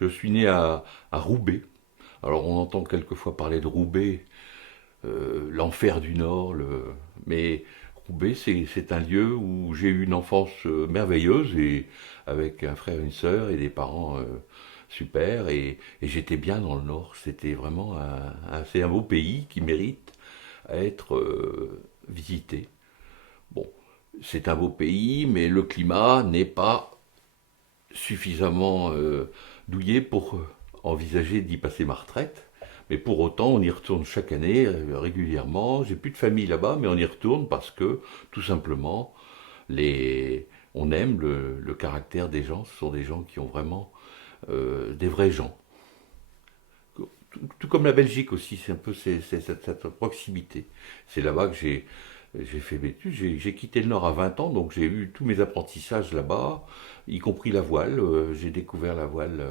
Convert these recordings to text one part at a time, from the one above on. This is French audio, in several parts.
Je suis né à Roubaix. Alors on entend quelquefois parler de Roubaix, l'enfer du Nord, mais Roubaix c'est un lieu où j'ai eu une enfance merveilleuse et avec un frère, une sœur et des parents super et j'étais bien dans le Nord. C'était vraiment c'est un beau pays qui mérite à être visité. Bon, c'est un beau pays, mais le climat n'est pas suffisamment douillet pour envisager d'y passer ma retraite. Mais pour autant, on y retourne chaque année régulièrement. J'ai plus de famille là-bas, mais on y retourne parce que tout simplement, on aime le caractère des gens. Ce sont des gens qui ont vraiment des vrais gens. Tout comme la Belgique aussi, c'est un peu cette proximité. C'est là-bas que j'ai fait mes études. J'ai quitté le Nord à 20 ans, donc j'ai eu tous mes apprentissages là-bas, y compris la voile. J'ai découvert la voile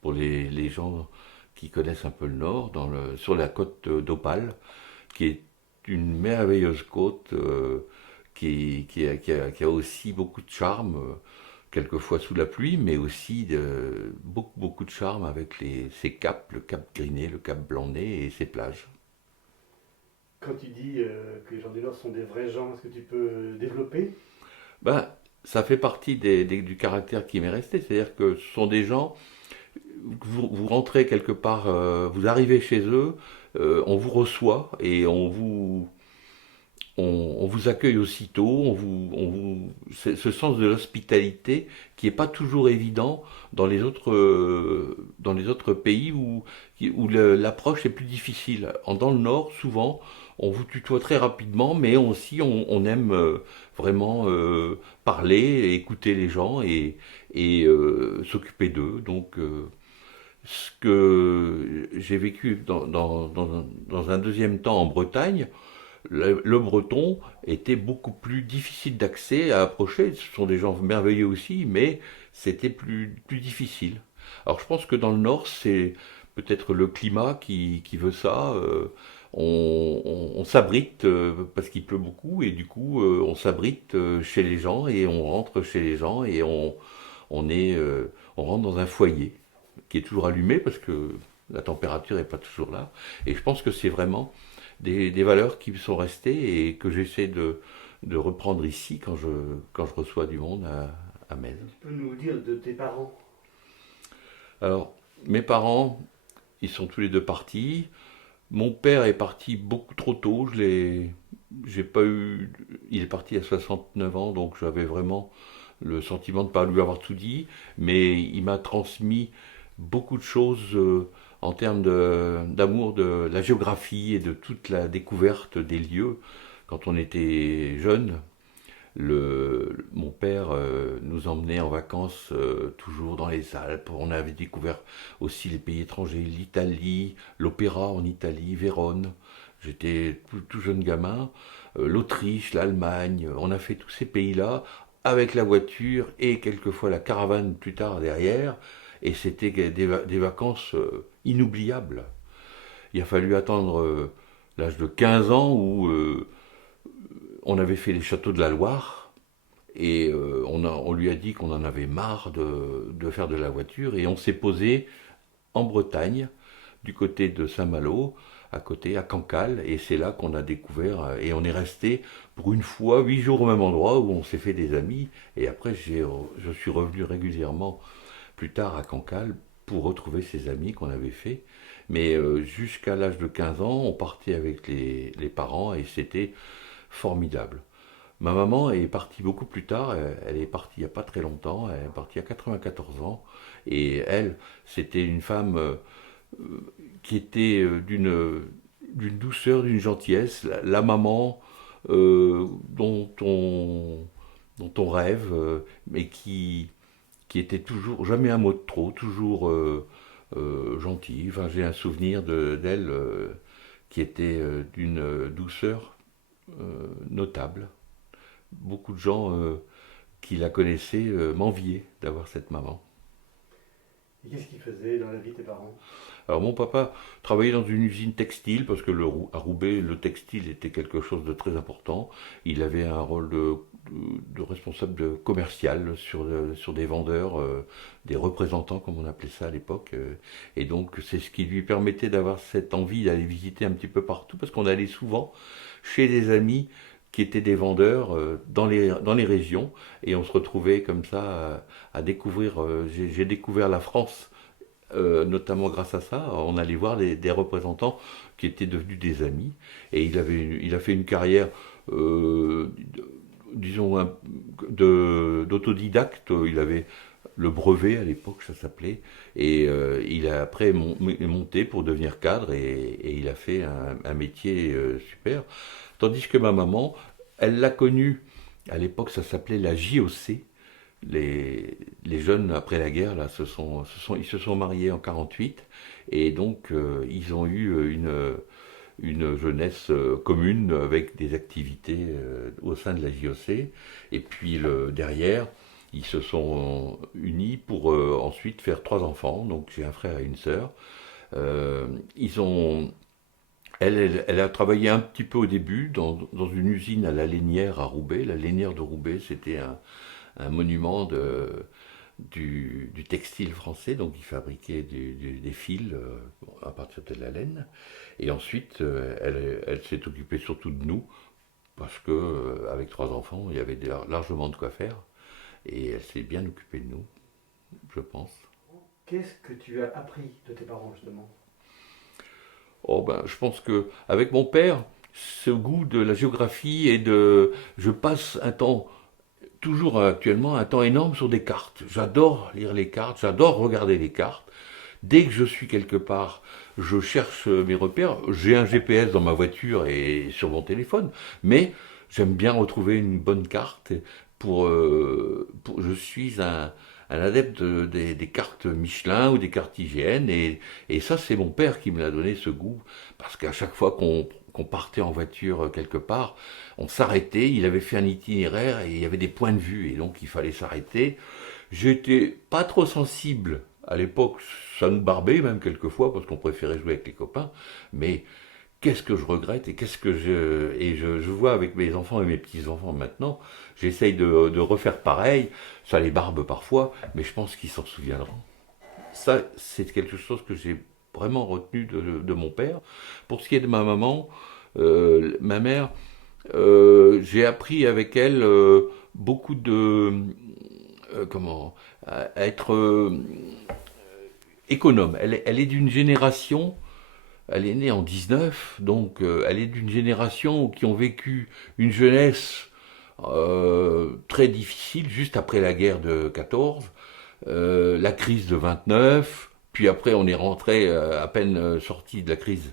pour les gens qui connaissent un peu le Nord, sur la côte d'Opale, qui est une merveilleuse côte qui a aussi beaucoup de charme, quelquefois sous la pluie, mais aussi beaucoup de charme avec ses caps, le cap Griné, le cap Blanc-Nez et ses plages. Quand tu dis que les gens du Nord sont des vrais gens, est-ce que tu peux développer? Ben, ça fait partie du caractère qui m'est resté, c'est-à-dire que ce sont des gens, vous rentrez quelque part, vous arrivez chez eux, on vous reçoit et on vous accueille aussitôt, ce sens de l'hospitalité qui n'est pas toujours évident dans les autres pays où l'approche est plus difficile. Dans le Nord, souvent, on vous tutoie très rapidement, mais aussi on aime vraiment parler, et écouter les gens et s'occuper d'eux. Donc, ce que j'ai vécu dans un deuxième temps en Bretagne, le breton était beaucoup plus difficile d'accès, à approcher. Ce sont des gens merveilleux aussi, mais c'était plus difficile. Alors je pense que dans le nord, c'est peut-être le climat qui veut ça. On s'abrite parce qu'il pleut beaucoup et du coup on s'abrite chez les gens et on rentre chez les gens et on rentre dans un foyer qui est toujours allumé parce que la température n'est pas toujours là. Et je pense que c'est vraiment des valeurs qui me sont restées et que j'essaie de reprendre ici quand je reçois du monde à Metz. Tu peux nous dire de tes parents? Alors, mes parents, ils sont tous les deux partis. Mon père est parti beaucoup trop tôt. J'ai pas eu, il est parti à 69 ans, donc j'avais vraiment le sentiment de ne pas lui avoir tout dit. Mais il m'a transmis beaucoup de choses en termes d'amour de la géographie et de toute la découverte des lieux. Quand on était jeune, mon père nous emmenait en vacances toujours dans les Alpes. On avait découvert aussi les pays étrangers, l'Italie, l'opéra en Italie, Vérone. J'étais tout jeune gamin. L'Autriche, l'Allemagne. On a fait tous ces pays-là avec la voiture et quelquefois la caravane plus tard derrière. Et c'était des vacances inoubliables. Il a fallu attendre l'âge de 15 ans où on avait fait les châteaux de la Loire et on lui a dit qu'on en avait marre de faire de la voiture et on s'est posé en Bretagne, du côté de Saint-Malo, à côté, à Cancale, et c'est là qu'on a découvert, et on est resté pour une fois 8 jours au même endroit où on s'est fait des amis, et après je suis revenu régulièrement plus tard à Cancale pour retrouver ces amis qu'on avait fait. Mais jusqu'à l'âge de 15 ans, on partait avec les parents et c'était formidable. Ma maman est partie beaucoup plus tard, elle est partie il n'y a pas très longtemps, elle est partie à 94 ans, et elle, c'était une femme qui était d'une douceur, d'une gentillesse, la maman euh, dont, on, dont on rêve, mais qui était toujours, jamais un mot de trop, toujours gentille. Enfin, j'ai un souvenir d'elle qui était d'une douceur notable. Beaucoup de gens qui la connaissaient m'enviaient d'avoir cette maman. Et qu'est-ce qu'ils faisaient dans la vie tes parents? Alors mon papa travaillait dans une usine textile parce que à Roubaix, le textile était quelque chose de très important. Il avait un rôle de responsable commercial sur des vendeurs, des représentants comme on appelait ça à l'époque. Et donc c'est ce qui lui permettait d'avoir cette envie d'aller visiter un petit peu partout parce qu'on allait souvent chez des amis qui étaient des vendeurs dans les régions et on se retrouvait comme ça à découvrir. J'ai découvert la France notamment grâce à ça. On allait voir des représentants qui étaient devenus des amis et il a fait une carrière euh, disons d'autodidacte. Il avait le brevet à l'époque, ça s'appelait, et il a après monté pour devenir cadre et il a fait un métier super. Tandis que ma maman, elle l'a connu, à l'époque ça s'appelait la JOC. Les jeunes après la guerre là, ils se sont mariés en 48 et donc ils ont eu une jeunesse commune avec des activités au sein de la JOC. Et puis derrière, ils se sont unis pour ensuite faire trois enfants. Donc j'ai un frère et une sœur. Ils ont elle a travaillé un petit peu au début dans une usine à la Lainière à Roubaix. La Lainière de Roubaix, c'était un monument du textile français, donc il fabriquait des fils à partir de la laine. Et ensuite, elle s'est occupée surtout de nous, parce que avec trois enfants, il y avait largement de quoi faire. Et elle s'est bien occupée de nous, je pense. Qu'est-ce que tu as appris de tes parents, justement? Oh ben, je pense que avec mon père, ce goût de la géographie je passe un temps toujours actuellement un temps énorme sur des cartes. J'adore lire les cartes, j'adore regarder les cartes. Dès que je suis quelque part, je cherche mes repères. J'ai un GPS dans ma voiture et sur mon téléphone, mais j'aime bien retrouver une bonne carte. Je suis un adepte des cartes Michelin ou des cartes IGN, et ça, c'est mon père qui me l'a donné ce goût, parce qu'à chaque fois qu'on partait en voiture quelque part, on s'arrêtait, il avait fait un itinéraire et il y avait des points de vue, et donc il fallait s'arrêter. J'étais pas trop sensible à l'époque, ça nous barbait même quelquefois parce qu'on préférait jouer avec les copains, mais qu'est-ce que je regrette et je vois avec mes enfants et mes petits-enfants maintenant, j'essaye de refaire pareil, ça les barbe parfois, mais je pense qu'ils s'en souviendront. Ça, c'est quelque chose que j'ai vraiment retenu de mon père. Pour ce qui est de ma maman, ma mère, j'ai appris avec elle beaucoup à être économe. Elle est d'une génération, elle est née en 19, donc elle est d'une génération qui ont vécu une jeunesse très difficile, juste après la guerre de 14, la crise de 29, puis après on est rentré à peine sorti de la crise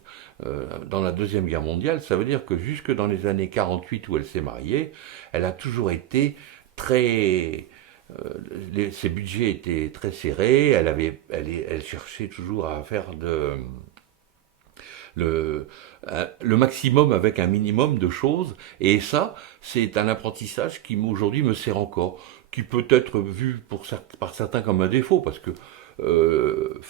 dans la Deuxième Guerre mondiale. Ça veut dire que jusque dans les années 48 où elle s'est mariée, elle a toujours été très ses budgets étaient très serrés, elle cherchait toujours à faire le, le maximum avec un minimum de choses, et ça, c'est un apprentissage qui aujourd'hui me sert encore, qui peut être vu par certains comme un défaut, parce que euh,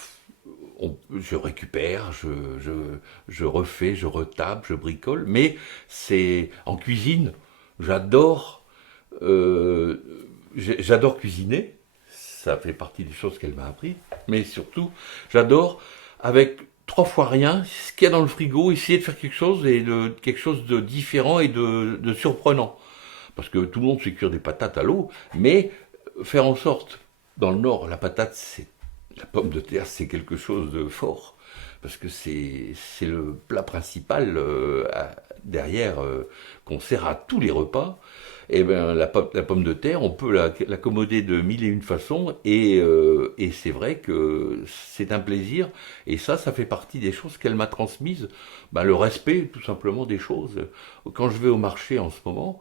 je récupère, je refais, je retape, je bricole, mais c'est en cuisine, j'adore euh, j'adore cuisiner, ça fait partie des choses qu'elle m'a appris, mais surtout, j'adore, avec trois fois rien, ce qu'il y a dans le frigo, essayer de faire quelque chose de différent et de surprenant. Parce que tout le monde sait cuire des patates à l'eau, mais faire en sorte, dans le Nord, la pomme de terre, c'est quelque chose de fort. Parce que c'est le plat principal derrière qu'on sert à tous les repas. Et ben la pomme de terre, on peut l'accommoder de mille et une façons, et c'est vrai que c'est un plaisir. Et ça fait partie des choses qu'elle m'a transmises. Ben, le respect, tout simplement, des choses. Quand je vais au marché en ce moment,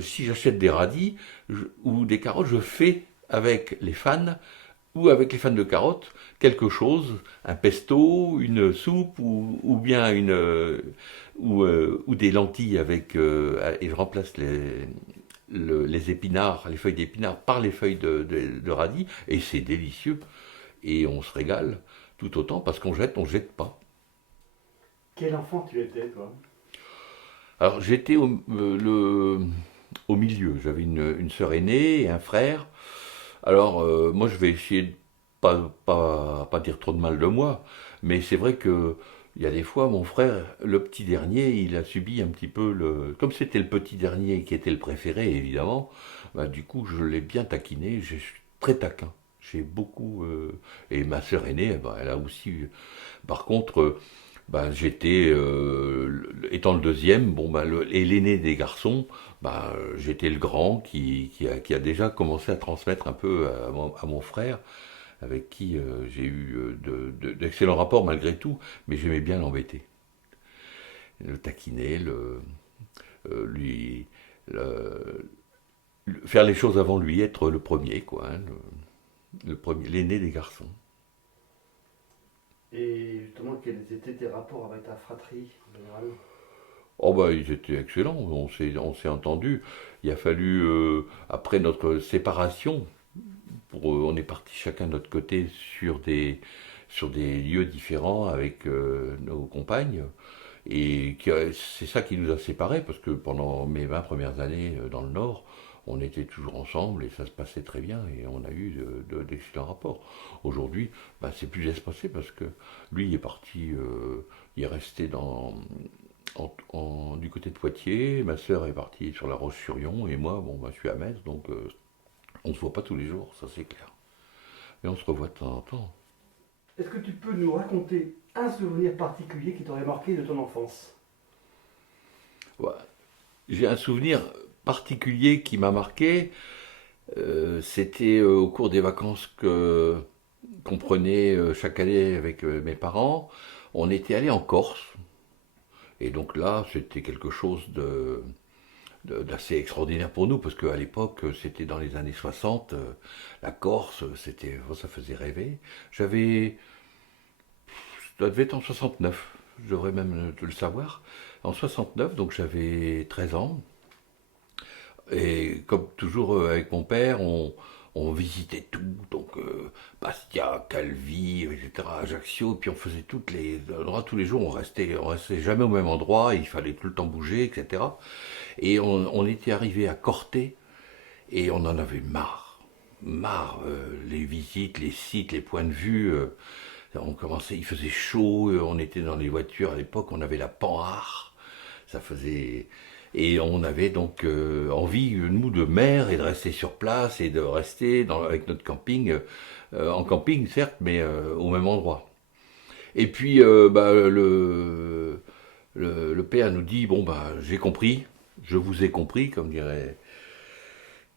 si j'achète des radis ou des carottes, je fais avec les fans ou avec les fans de carottes quelque chose, un pesto, une soupe ou bien ou des lentilles et je remplace les épinards, les feuilles d'épinards par les feuilles de radis, et c'est délicieux et on se régale. tout autant, parce qu'on jette pas. Quel enfant tu étais, toi? Alors j'étais au milieu, j'avais une sœur aînée et un frère. Alors moi je vais essayer de pas dire trop de mal de moi, mais c'est vrai que il y a des fois mon frère, le petit dernier, il a subi un petit peu comme c'était le petit dernier qui était le préféré évidemment, bah, du coup je l'ai bien taquiné, je suis très taquin. J'ai beaucoup et ma sœur aînée, bah, elle a aussi. Par contre, bah, j'étais, étant le deuxième, bon, bah, et l'aîné des garçons, bah, j'étais le grand qui a déjà commencé à transmettre un peu à mon frère, avec qui j'ai eu d'excellents rapports malgré tout, mais j'aimais bien l'embêter, le taquiner, lui, le- faire les choses avant lui, être le premier, quoi, hein, le premier, l'aîné des garçons. Et justement, quels étaient tes rapports avec ta fratrie en général? Oh bah ils étaient excellents, on s'est entendus. Il a fallu, après notre séparation, on est parti chacun de notre côté sur des lieux différents avec nos compagnes. Et c'est ça qui nous a séparés, parce que pendant mes 20 premières années dans le Nord, on était toujours ensemble et ça se passait très bien et on a eu d'excellents rapports. Aujourd'hui, bah, c'est plus espacé parce que lui il est parti, il est resté du côté de Poitiers, ma sœur est partie sur La Roche-sur-Yon et moi, bon, bah, je suis à Metz, donc on ne se voit pas tous les jours, ça c'est clair. Mais on se revoit de temps en temps. Est-ce que tu peux nous raconter un souvenir particulier qui t'aurait marqué de ton enfance? Ouais. J'ai un souvenir particulier qui m'a marqué. C'était au cours des vacances qu'on prenait chaque année avec mes parents. On était allé en Corse. Et donc là, c'était quelque chose d'assez extraordinaire pour nous, parce qu'à l'époque, c'était dans les années 60, la Corse, ça faisait rêver. Ça devait être en 69, je devrais même le savoir. En 69, donc j'avais 13 ans. Et comme toujours avec mon père, on visitait tout, donc Bastia, Calvi, etc., Ajaccio, et puis on faisait toutes les endroits tous les jours, on restait jamais au même endroit, il fallait tout le temps bouger, etc. Et on était arrivé à Corté, et on en avait marre, les visites, les sites, les points de vue, on commençait, il faisait chaud, on était dans les voitures à l'époque, on avait la Panhard, ça faisait. Et on avait donc envie, nous, de mer et de rester sur place et de rester avec notre camping, en camping certes, mais au même endroit. Et puis bah, le père nous dit, bon bah j'ai compris, je vous ai compris, comme dirait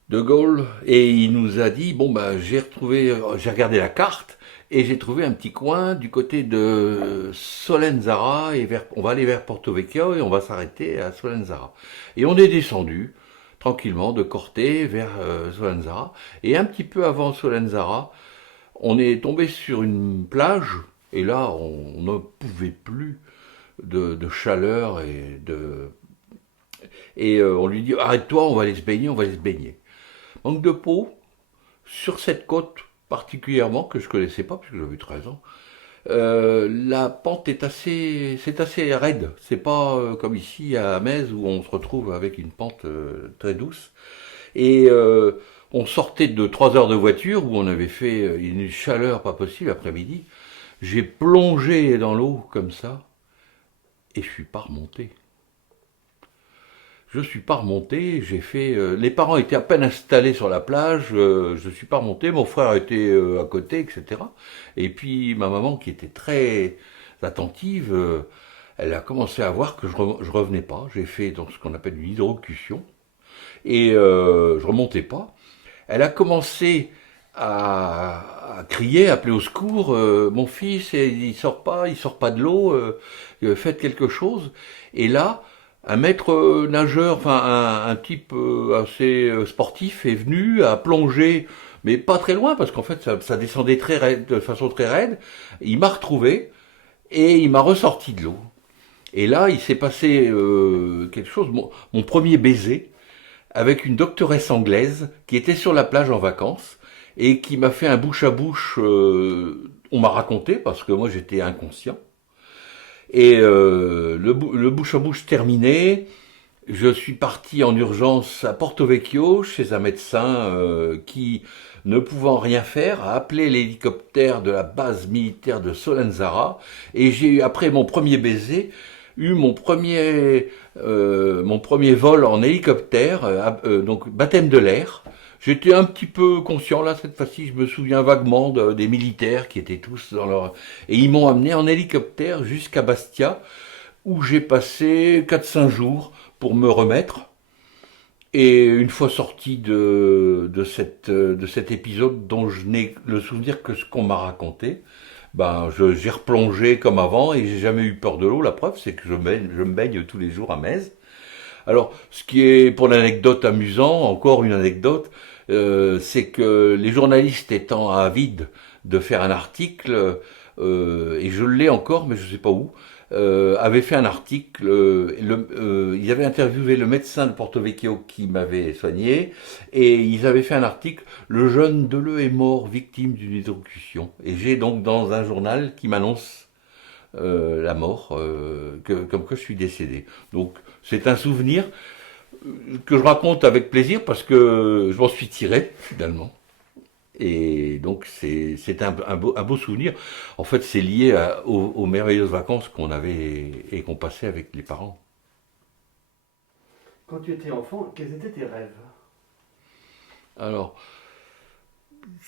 De Gaulle, et il nous a dit, bon bah j'ai regardé la carte, et j'ai trouvé un petit coin du côté de Solenzara, et on va aller vers Porto Vecchio, et on va s'arrêter à Solenzara. Et on est descendu, tranquillement, de Corté vers Solenzara, et un petit peu avant Solenzara, on est tombé sur une plage, et là, on ne pouvait plus de chaleur et on lui dit, arrête-toi, on va aller se baigner, on va aller se baigner. Manque de peau, sur cette côte particulièrement, que je ne connaissais pas, puisque j'avais 13 ans, la pente c'est assez raide. C'est pas comme ici à Metz où on se retrouve avec une pente très douce. Et on sortait de 3 heures de voiture où on avait fait une chaleur pas possible après-midi. J'ai plongé dans l'eau comme ça et je suis pas remonté. Je suis pas remonté, j'ai fait. Les parents étaient à peine installés sur la plage, je suis pas remonté, mon frère était à côté, etc. Et puis ma maman, qui était très attentive, elle a commencé à voir que je revenais pas. J'ai fait donc ce qu'on appelle une hydrocution et je remontais pas. Elle a commencé à crier, à appeler au secours. Mon fils, il sort pas de l'eau. Faites quelque chose. Et là, un maître nageur, enfin un type assez sportif est venu à plonger, mais pas très loin parce qu'en fait ça descendait très raide, de façon très raide. Il m'a retrouvé et il m'a ressorti de l'eau. Et là, il s'est passé quelque chose. Mon premier baiser avec une doctoresse anglaise qui était sur la plage en vacances et qui m'a fait un bouche à bouche on m'a raconté, parce que moi j'étais inconscient. Et le bouche à bouche terminé, je suis parti en urgence à Porto Vecchio chez un médecin qui, ne pouvant rien faire, a appelé l'hélicoptère de la base militaire de Solenzara. Et j'ai eu, après mon premier baiser, eu mon premier vol en hélicoptère, donc baptême de l'air. J'étais un petit peu conscient là cette fois-ci, je me souviens vaguement des militaires qui étaient tous dans leur... Et ils m'ont amené en hélicoptère jusqu'à Bastia, où j'ai passé 4-5 jours pour me remettre. Et une fois sorti de cet épisode dont je n'ai le souvenir que ce qu'on m'a raconté, ben j'ai replongé comme avant et j'ai jamais eu peur de l'eau. La preuve, c'est que je me baigne tous les jours à Metz. Alors, ce qui est pour l'anecdote amusant, encore une anecdote, c'est que les journalistes étant avides de faire un article, et je l'ai encore, mais je ne sais pas où, avaient fait un article, ils avaient interviewé le médecin de Porto Vecchio qui m'avait soigné, et ils avaient fait un article, le jeune Deleu est mort victime d'une hydrocution. Et j'ai donc dans un journal qui m'annonce la mort, comme que je suis décédé. Donc c'est un souvenir que je raconte avec plaisir parce que je m'en suis tiré finalement. Et donc c'est un beau souvenir. En fait, c'est lié aux merveilleuses vacances qu'on avait et qu'on passait avec les parents. Quand tu étais enfant, quels étaient tes rêves? Alors,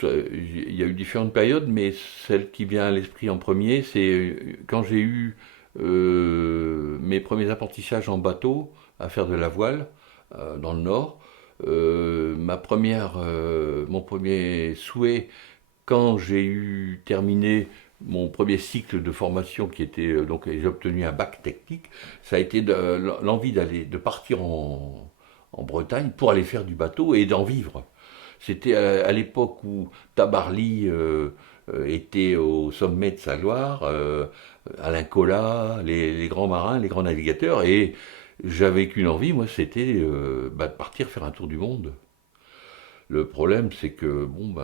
il y a eu différentes périodes, mais celle qui vient à l'esprit en premier, c'est quand j'ai eu mes premiers apprentissages en bateau à faire de la voile dans le Nord. Mon premier souhait quand j'ai eu terminé mon premier cycle de formation qui était donc j'ai obtenu un bac technique, ça a été l'envie de partir en Bretagne pour aller faire du bateau et d'en vivre. C'était à l'époque où Tabarly était au sommet de sa gloire, Alain Colas, les grands marins, les grands navigateurs, et j'avais qu'une envie, moi, c'était de partir faire un tour du monde. Le problème, c'est que bon,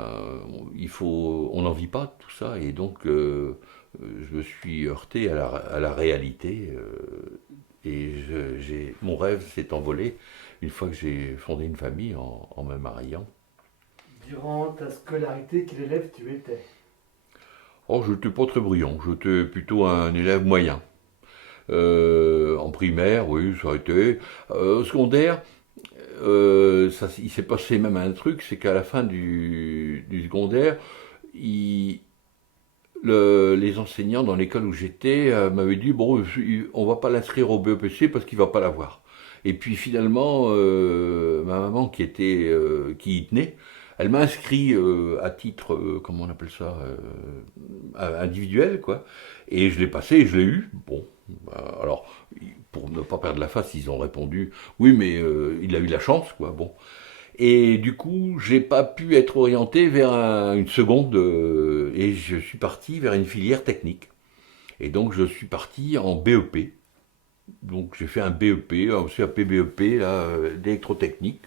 on n'en vit pas tout ça, et donc je me suis heurté à la réalité, et mon rêve s'est envolé une fois que j'ai fondé une famille en me mariant. Durant ta scolarité, quel élève tu étais? Oh, je n'étais pas très brillant, j'étais plutôt un élève moyen. En primaire, oui, ça a été. Au secondaire, il s'est passé même un truc, c'est qu'à la fin du secondaire, il- les enseignants dans l'école où j'étais m'avaient dit, bon, on va pas l'inscrire au BEPC parce qu'il va pas l'avoir. Et puis finalement, ma maman qui y tenait, elle m'a inscrit à titre, comment on appelle ça, individuel, quoi. Et je l'ai passé et je l'ai eu. Bon, alors, pour ne pas perdre la face, ils ont répondu, oui, mais il a eu la chance, quoi. Bon. Et du coup, j'ai pas pu être orienté vers une seconde, et je suis parti vers une filière technique. Et donc, je suis parti en BEP. Donc, j'ai fait un BEP, un CAP BEP, là, d'électrotechnique.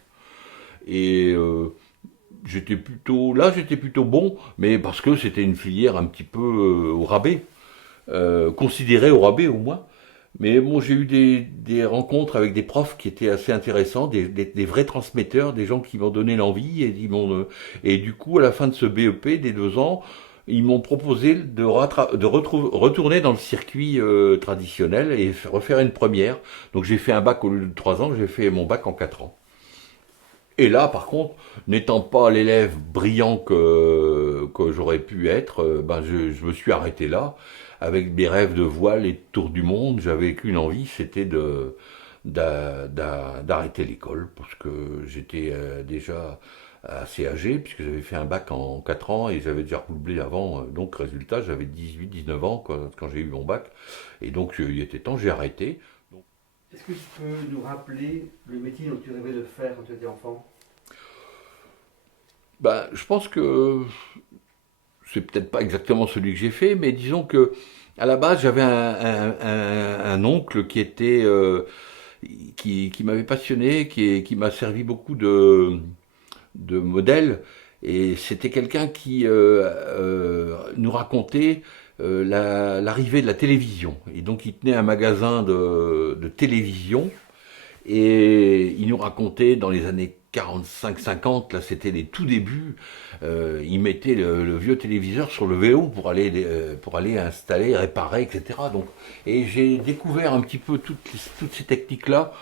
Et j'étais plutôt bon, mais parce que c'était une filière un petit peu au rabais, considérée au rabais au moins. Mais bon, j'ai eu des rencontres avec des profs qui étaient assez intéressants, des vrais transmetteurs, des gens qui m'ont donné l'envie et du coup, à la fin de ce BEP des 2 ans, ils m'ont proposé retourner dans le circuit traditionnel et refaire une première. Donc j'ai fait un bac au lieu de 3 ans, j'ai fait mon bac en 4 ans. Et là, par contre, n'étant pas l'élève brillant que j'aurais pu être, je me suis arrêté là. Avec mes rêves de voile et de tour du monde, j'avais qu'une envie, c'était d'arrêter l'école, parce que j'étais déjà assez âgé, puisque j'avais fait un bac en 4 ans et j'avais déjà redoublé avant. Donc, résultat, j'avais 18-19 ans quand j'ai eu mon bac. Et donc, il était temps, j'ai arrêté. Est-ce que tu peux nous rappeler le métier dont tu rêvais de faire quand tu étais enfant? Je pense que c'est peut-être pas exactement celui que j'ai fait, mais disons que à la base j'avais un oncle qui était qui m'avait passionné, qui m'a servi beaucoup de modèle. Et c'était quelqu'un qui nous racontait l'arrivée de la télévision. Et donc il tenait un magasin de télévision et il nous racontait dans les années 45-50, là c'était les tout débuts, il mettait le vieux téléviseur sur le vélo pour aller installer, réparer, etc. Donc, et j'ai découvert un petit peu toutes ces techniques-là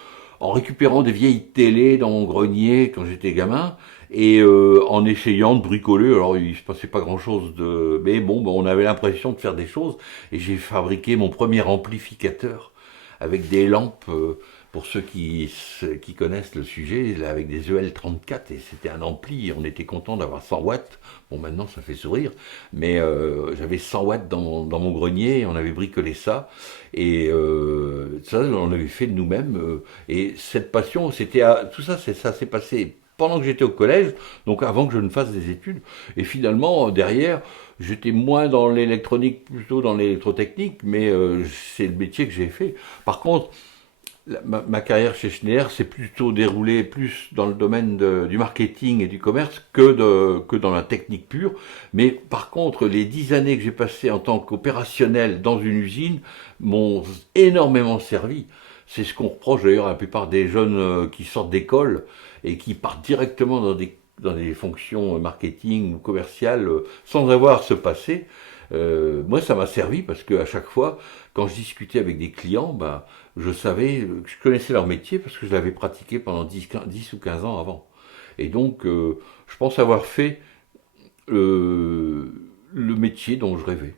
en récupérant des vieilles télés dans mon grenier quand j'étais gamin et en essayant de bricoler. Alors il se passait pas grand-chose mais bon, on avait l'impression de faire des choses et j'ai fabriqué mon premier amplificateur avec des lampes. Pour ceux qui connaissent le sujet, là, avec des EL34, et c'était un ampli, on était content d'avoir 100 watts. Bon, maintenant, ça fait sourire, mais j'avais 100 watts dans mon grenier, on avait bricolé ça, et ça, on avait fait de nous-mêmes. Et cette passion, tout ça, ça s'est passé pendant que j'étais au collège, donc avant que je ne fasse des études. Et finalement, derrière, j'étais moins dans l'électronique, plutôt dans l'électrotechnique, mais c'est le métier que j'ai fait. Par contre, ma carrière chez Schneider s'est plutôt déroulée plus dans le domaine du marketing et du commerce que dans la technique pure. Mais par contre, les 10 années que j'ai passées en tant qu'opérationnel dans une usine m'ont énormément servi. C'est ce qu'on reproche d'ailleurs à la plupart des jeunes qui sortent d'école et qui partent directement dans des fonctions marketing ou commerciales sans avoir ce passé. Moi, ça m'a servi parce qu'à chaque fois, quand je discutais avec des clients, ben, je connaissais leur métier parce que je l'avais pratiqué pendant 10 ou 15 ans avant. Et donc, je pense avoir fait le métier dont je rêvais.